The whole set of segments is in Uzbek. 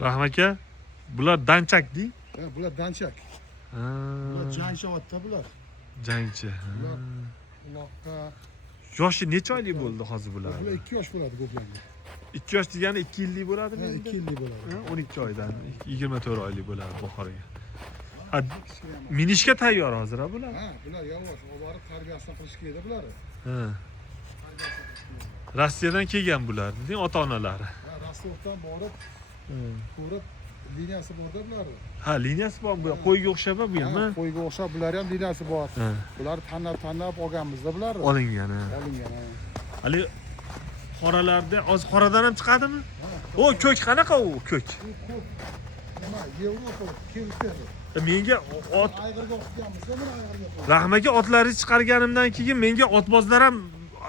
Rahim aka, bular danchak-di. Ha, bular danchak. Ha. Bular jangchi otda bular. Jangchi. Bular uloqqa Yoshi necha oylik bo'ldi hozir bular? bular 2 yosh bo'ladi ko'plandi. 2 yosh degani 2 yillik bo'ladimi? Ha, 2 yillik bo'ladi. 12 oydan 24 oylik bo'ladi bahoriga. Ha, minishga tayyor hozir ha bular. Ha, bular yavash, oborib tarbiyasini qilish kerak bular. Ha. Rossiyadan kelgan bular, deng ota-onalari. Ha, Rostovdan borib, ko'rib liniyasi borda bular. Ha, liniyasi bor bu. Qo'yga o'xshab bu ham, ha? Qo'yga o'xshab bular ham liniyasi bor. Ha. Bular tanlab olganmizda bular. Olingan, ha. Olingan. Hali qoralarda hozir qoradan ham chiqadimi? O, ko'k qanaqa u ko'k? Nima, Yevropa keldi. Menga ot Ayg'irga o'qitganmiz-da, buni ayg'irga. Rahmaga otlarni chiqarganimdan keyin menga otbozlar ham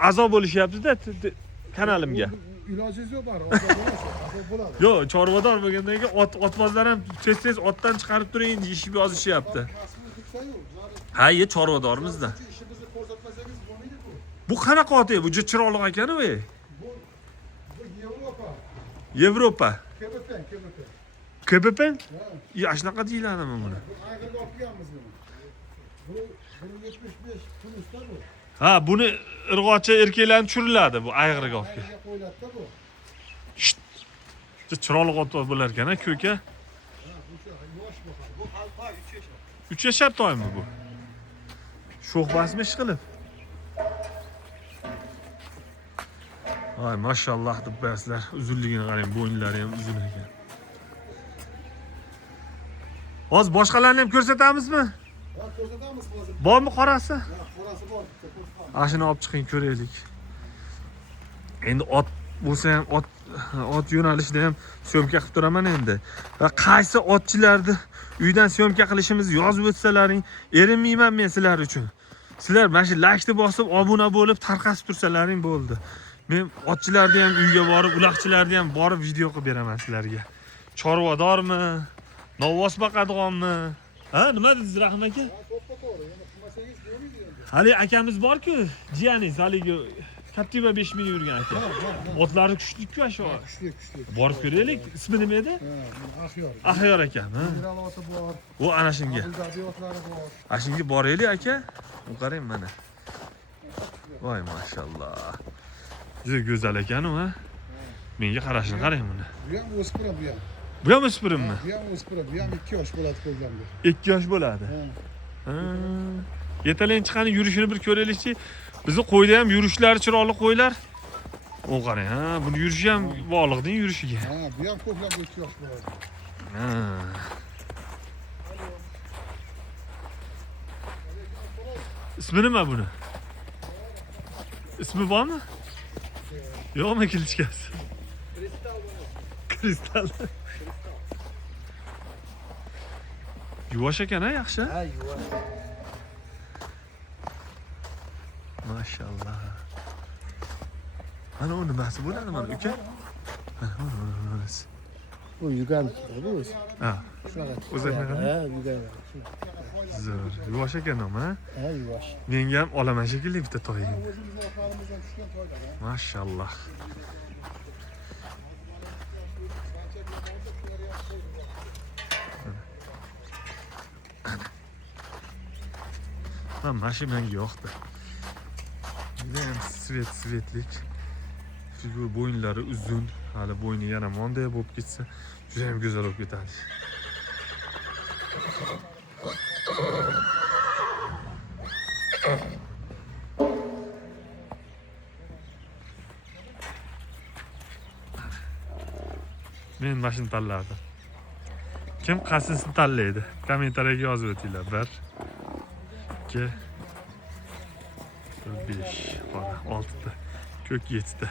a'zo bo'lishyapti-da kanalimga. Ilojingiz yo'q bari, ozod bo'ladi. Yo'q, chorvador bo'lgandan keyin otbozlar ham tez otdan chiqarib turing deyishib yozishyapti. Ha, ye chorvadormizda. Ishimizni ko'rsatmasangiz bo'lmaydi-ku. Bu qanaqa ot bu? Juda chiroyli ekan-ku. Bu Yevropa. Yevropa. KBP. KBP? Ha. Ya, shunaqa deyiladimi buni? Bu ayg'irga olganmiz buni. Bu 75 plusda bu. Ha, buni irg'ochi erkaklarni tushiriladi bu ayg'irga olib. Ayg'irga qo'yiladi-da bu. Juda chiroyli ot bo'lar ekan-a, ko'ka. Ha, bu yosh bu. Bu halqa 3 yashar. 3 yashar toymi bu? Sho'x basmi ish qilib. Ay, mashallah deb baslar. Uzunligini qarang, bo'ynlari ham uzun ekan. Hozir boshqalarni ham ko'rsatamizmi? Ha, ko'rsatamiz hozir. Bormi qorasi? Ha, qorasi bor. Ko'rsatamiz. Ashini olib chiqing ko'raylik. Endi ot bo'lsa ham ot yo'nalishida ham syomka qilib turaman endi. Va qaysi otchilarni uydan syomka qilishimizni yozib o'tsalaring, erinmayman men sizlar uchun. Sizlar mana shu laykni bosib, obuna bo'lib, tarqasib tursalaring bo'ldi. Men otchilarni ham uyga borib, uloqchilarni ham borib video qilib beraman sizlarga. Chorvadormi? Novvos boqadiganmi? Ha, nima dedingiz Rahim aka? To'g'ri, yana qilmasangiz bo'lmaydi endi. Hali akamiz bor-ku, jiyaningiz haligi Captiva 5000 yurgan aka. Otlari kuchli-ku shu. Kuchli. Borib ko'raylik. Ismi nima edi? Ha, Axyor. Axyor akam, ha. Mineral oti bor. U ana shunga. Abuldabiyotlari bor. Ashunga boraylik aka. U qarang mana. Voy mashallah. Juda go'zal ekan u, ha. Menga qarashini qarang buni. Bu ham o'spirim bu ham. Bu ham o'spirimmi? Bu ham o'spirim. Bu ham 2 yosh bo'ladi ko'rganda. 2 yosh bo'ladi. Ha. Yetalang chiqani yurishini bir ko'raylikchi. Bizni qo'yda ham yurishlari chiroyli qo'ylar. O qarang, ha, buni yurishi ham bog'liqning yurishiga. Ha, bu ham ko'plab 2 yosh bo'ladi. Ha. İsmi nima buni? İsmi bormi? Yo'qmi kilichkasi? Kristal. Yuvosh ekan, ha, yaxshi. Ha, yuvosh. Maşallah. Ana o nimasi bo'ladi mana uka? Mana. Bu yugan bu o'zi. Ha. Shunaqa. O'zi qanaqa? Ha, yugan. Zo'r. Yuvosh ekan ham, ha? Ha, yuvosh. Menga ham olaman shekilli bitta toying. O'zimizni otalimizdan tushgan toydan, ha. Maşallah. Ha, mashi menga yoqdi. Judayam svetlik. Figur bo'ynlari uzun, hali bo'yni yana monday bo'lib ketsa, judayam go'zal bo'lib ketadi. Men mashina tanladim. Kim qaysisini tanlaydi? Kommentariyaga yozib o'tinglar. 1 2 5 6 ta. Ko'k 7 ta.